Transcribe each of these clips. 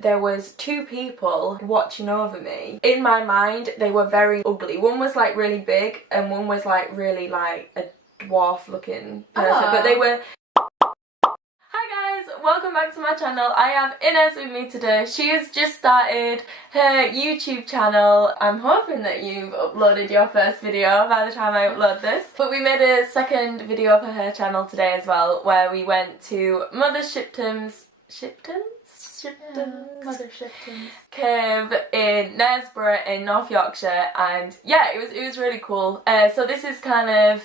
there was two people watching over me. In my mind, they were very ugly. One was like really big and one was like really like a dwarf looking person, but they were... Hi guys, welcome back to my channel. I have Ines with me today. She has just started her YouTube channel. I'm hoping that you've uploaded your first video by the time I upload this. But we made a second video for her channel today as well, where we went to Mother Shipton's Mother Shipton's cave in Knaresborough in North Yorkshire, and yeah, it was really cool. So this is kind of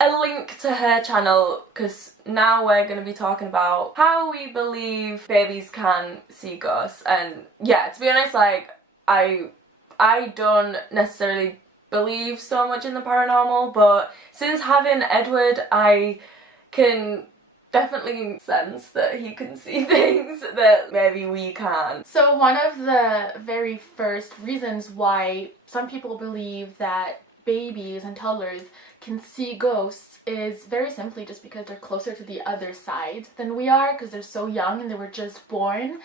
a link to her channel, because now we're going to be talking about how we believe babies can see ghosts. And yeah, to be honest, like I don't necessarily believe so much in the paranormal, but since having Edward, I can definitely sense that he can see things that maybe we can't. So one of the very first reasons why some people believe that babies and toddlers can see ghosts is very simply just because they're closer to the other side than we are, because they're so young and they were just born.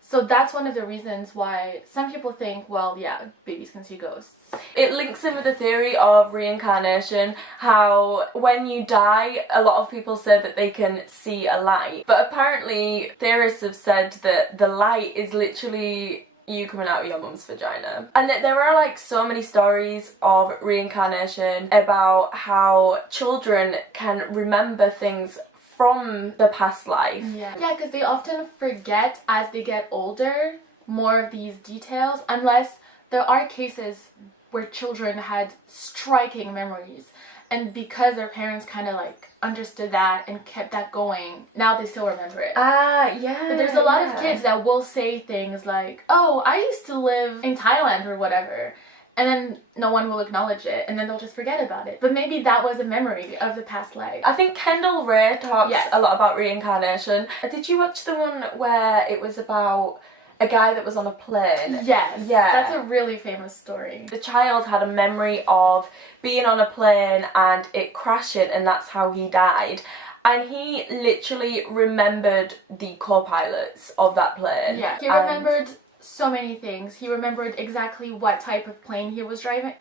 So that's one of the reasons why some people think, well, yeah, babies can see ghosts. It links in with the theory of reincarnation, how when you die, a lot of people say that they can see a light. But apparently, theorists have said that the light is literally you coming out of your mum's vagina. And that there are like so many stories of reincarnation about how children can remember things from the past life. Yeah, because they often forget as they get older more of these details, unless there are cases where children had striking memories, and because their parents kind of like understood that and kept that going, now they still remember it. Yeah. But there's a lot of kids that will say things like, oh, I used to live in Thailand or whatever, and then no one will acknowledge it, and then they'll just forget about it. But maybe that was a memory of the past life. I think Kendall Ray talks a lot about reincarnation. Did you watch the one where it was about a guy that was on a plane? Yes. Yeah. That's a really famous story. The child had a memory of being on a plane and it crashing, and that's how he died. And he literally remembered the co-pilots of that plane. Yeah. He remembered so many things. He remembered exactly what type of plane he was flying.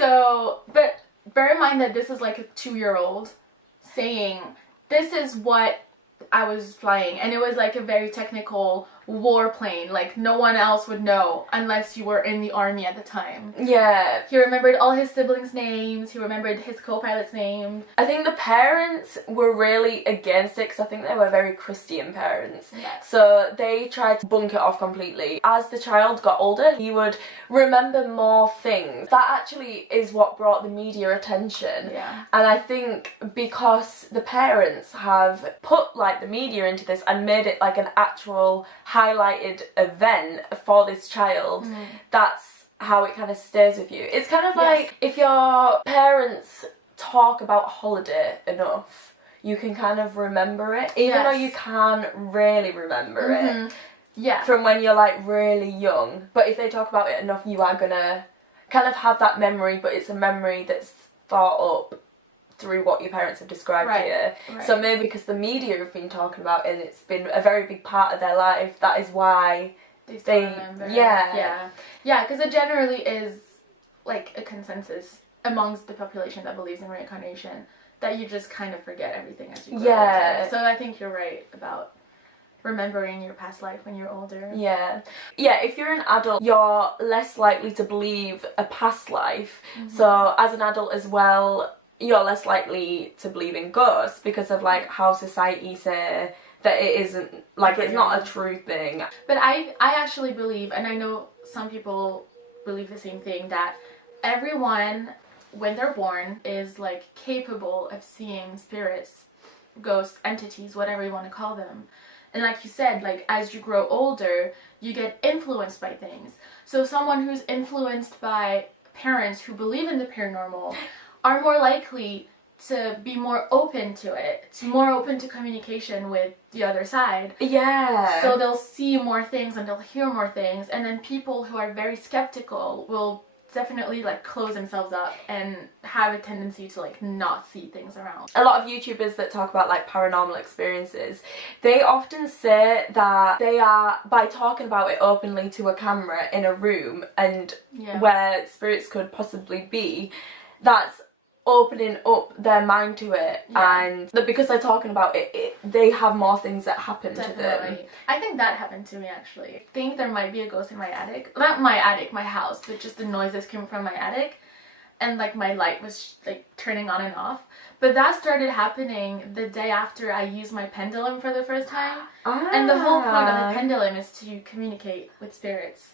So, but bear in mind that this is like a 2-year-old saying, this is what I was flying, and it was like a very technical warplane, like no one else would know unless you were in the army at the time. Yeah. He remembered all his siblings' names, he remembered his co-pilot's name. I think the parents were really against it, because I think they were very Christian parents. Yes. So they tried to bunk it off completely. As the child got older, he would remember more things. That actually is what brought the media attention. Yeah. And I think because the parents have put like the media into this and made it like an actual highlighted event for this child, that's how it kind of stays with you. It's kind of like if your parents talk about a holiday enough, you can kind of remember it, even though you can't really remember it. Yeah. From when you're like really young. But if they talk about it enough, you are gonna kind of have that memory, but it's a memory that's thought up through what your parents have described here. Right. So maybe because the media have been talking about it and it's been a very big part of their life, that is why they remember. Yeah, because it generally is like a consensus amongst the population that believes in reincarnation, that you just kind of forget everything as you grow older. So I think you're right about remembering your past life when you're older. Yeah, if you're an adult, you're less likely to believe a past life. So as an adult as well, you're less likely to believe in ghosts because of like how society say that it isn't, like it's not a true thing. But I actually believe, and I know some people believe the same thing, that everyone when they're born is like capable of seeing spirits, ghosts, entities, whatever you want to call them. And like you said, like as you grow older, you get influenced by things. So someone who's influenced by parents who believe in the paranormal are more likely to be more open to it, more open to communication with the other side. Yeah. So they'll see more things and they'll hear more things, and then people who are very skeptical will definitely like close themselves up and have a tendency to like not see things around. A lot of YouTubers that talk about like paranormal experiences, they often say that they are, by talking about it openly to a camera in a room and where spirits could possibly be, that's opening up their mind to it, and that because they're talking about it, they have more things that happen to them. I think that happened to me actually. I think there might be a ghost in my attic. Not my attic, my house, but just the noises came from my attic, and like my light was like turning on and off. But that started happening the day after I used my pendulum for the first time. And the whole point of the pendulum is to communicate with spirits.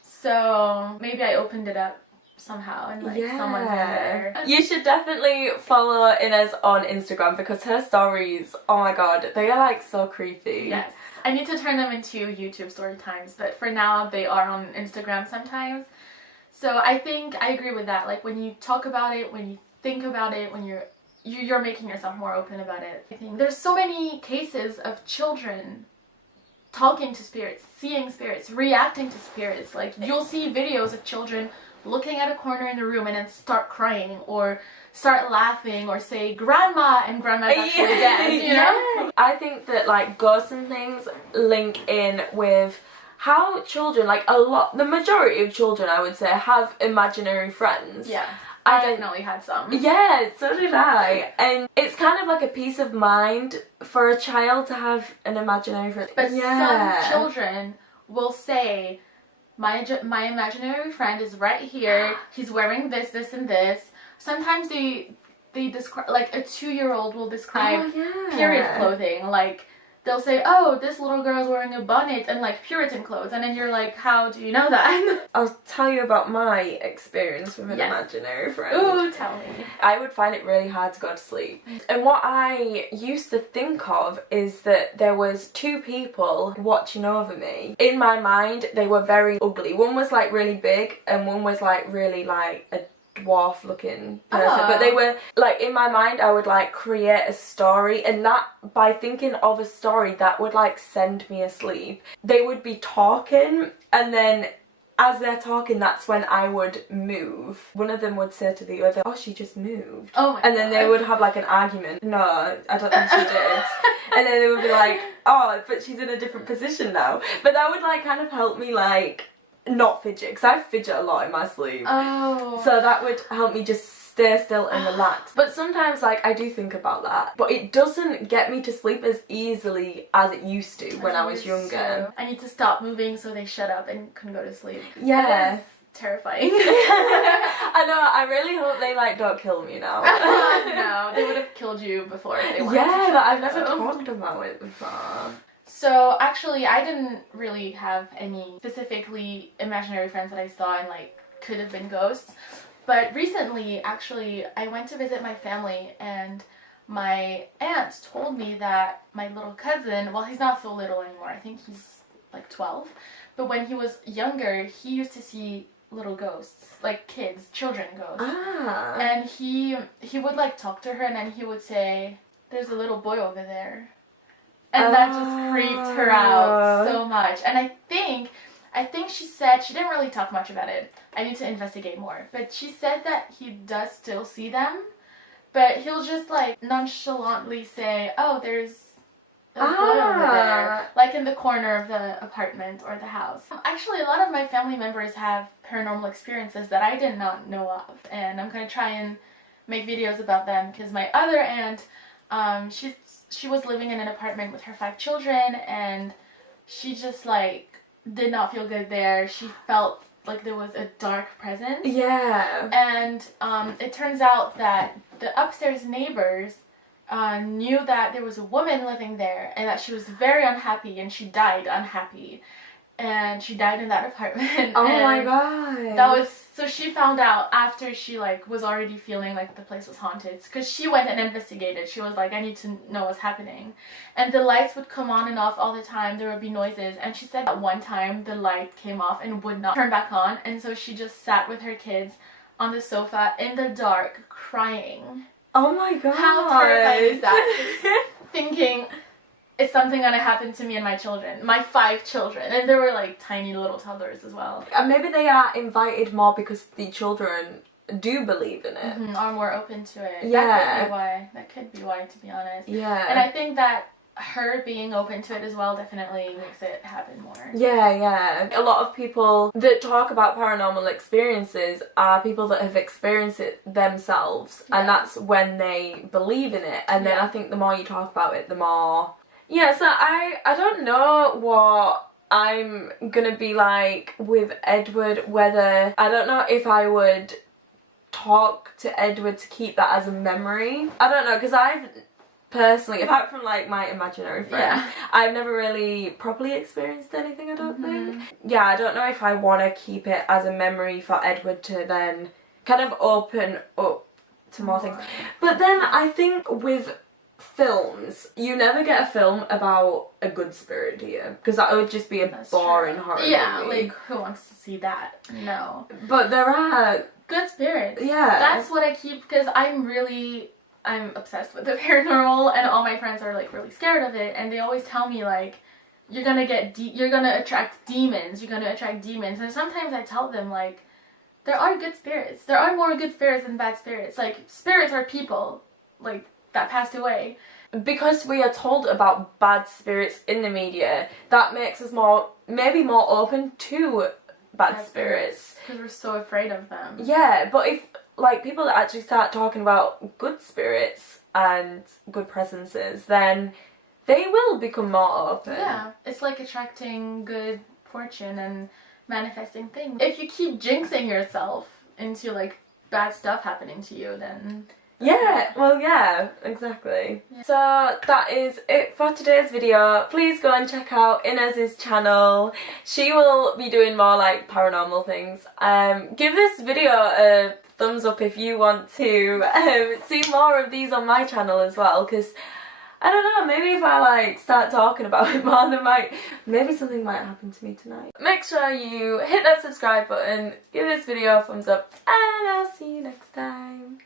So maybe I opened it up somehow and like someone's in there. You should definitely follow Ines on Instagram because her stories, oh my god, they are like so creepy. Yes. I need to turn them into YouTube story times, but for now they are on Instagram sometimes. So I think I agree with that. Like when you talk about it, when you think about it, when you're making yourself more open about it. I think there's so many cases of children talking to spirits, seeing spirits, reacting to spirits. Like you'll see videos of children looking at a corner in the room and then start crying or start laughing or say grandma, and grandma's actually dead, you know? I think that like ghosts and things link in with how children, like the majority of children I would say, have imaginary friends. Yeah. I definitely had some. Yeah, so did I. And it's kind of like a peace of mind for a child to have an imaginary friend. But some children will say, my imaginary friend is right here. He's wearing this, this, and this. Sometimes they describe, like a 2-year-old will describe period clothing. Like they'll say, oh, this little girl's wearing a bonnet and like Puritan clothes. And then you're like, how do you know that? I'll tell you about my experience with an imaginary friend. Ooh, tell me. I would find it really hard to go to sleep. And what I used to think of is that there was 2 people watching over me. In my mind, they were very ugly. One was like really big and one was like really like a dwarf looking person, but they were like, in my mind I would like create a story, and that by thinking of a story that would like send me asleep. They would be talking, and then as they're talking, that's when I would move. One of them would say to the other, oh, she just moved. Oh my and then they would have like an argument. No, I don't think she did. And then they would be like, oh, but she's in a different position now. But that would like kind of help me like not fidget, because I fidget a lot in my sleep. So that would help me just stay still and relax. But sometimes like I do think about that, but it doesn't get me to sleep as easily as it used to when I was younger. I need to stop moving so they shut up and can go to sleep. Yeah. Terrifying. I know, I really hope they like don't kill me now. No, they would have killed you before if they wanted to. Yeah, but I've never talked about it before. So actually I didn't really have any specifically imaginary friends that I saw and like could have been ghosts. But recently actually I went to visit my family, and my aunt told me that my little cousin, well, he's not so little anymore, I think he's like 12, but when he was younger he used to see little ghosts, like kids, children ghosts. And he would like talk to her, and then he would say, there's a little boy over there. And that just creeped her out so much. And I think she said, she didn't really talk much about it. I need to investigate more. But she said that he does still see them, but he'll just like nonchalantly say, oh, there's a boy over there, like in the corner of the apartment or the house. Actually, a lot of my family members have paranormal experiences that I did not know of, and I'm going to try and make videos about them, because my other aunt, she was living in an apartment with her 5 children, and she just like did not feel good there. She felt like there was a dark presence. Yeah. And it turns out that the upstairs neighbors knew that there was a woman living there, and that she was very unhappy, and she died unhappy. And she died in that apartment. Oh my god. That was, so she found out after she like was already feeling like the place was haunted, because she went and investigated. She was like, I need to know what's happening. And the lights would come on and off all the time. There would be noises, and she said that one time the light came off and would not turn back on, and so she just sat with her kids on the sofa in the dark crying. Oh my god. How terrifying is that? Thinking, is something gonna happen to me and my children, my 5 children, and they were like tiny little toddlers as well. And maybe they are invited more because the children do believe in it. Are more open to it. Yeah. That could be why, to be honest. Yeah. And I think that her being open to it as well definitely makes it happen more. Yeah. A lot of people that talk about paranormal experiences are people that have experienced it themselves, and that's when they believe in it. And then I think the more you talk about it, the more... Yeah, so I don't know what I'm gonna be like with Edward, whether... I don't know if I would talk to Edward to keep that as a memory. I don't know, because I've personally, apart from like my imaginary friends, I've never really properly experienced anything, I don't think. Yeah, I don't know if I want to keep it as a memory for Edward to then kind of open up to more things. But then I think with films, you never get a film about a good spirit, do you? Because that would just be a boring horror movie. Yeah, like who wants to see that? No. But there are good spirits. Yeah. That's what I keep, because I'm obsessed with the paranormal, and all my friends are like really scared of it, and they always tell me like, you're gonna attract demons, and sometimes I tell them like, there are good spirits. There are more good spirits than bad spirits. Like, spirits are people, like, that passed away. Because we are told about bad spirits in the media, that makes us maybe more open to bad spirits. Because we're so afraid of them. Yeah, but if like people that actually start talking about good spirits and good presences, then they will become more open. Yeah, it's like attracting good fortune and manifesting things. If you keep jinxing yourself into like bad stuff happening to you, then... Yeah, exactly. Yeah. So that is it for today's video. Please go and check out Ines's channel. She will be doing more like paranormal things. Give this video a thumbs up if you want to see more of these on my channel as well, because I don't know, maybe if I like start talking about it more, maybe something might happen to me tonight. Make sure you hit that subscribe button, give this video a thumbs up, and I'll see you next time.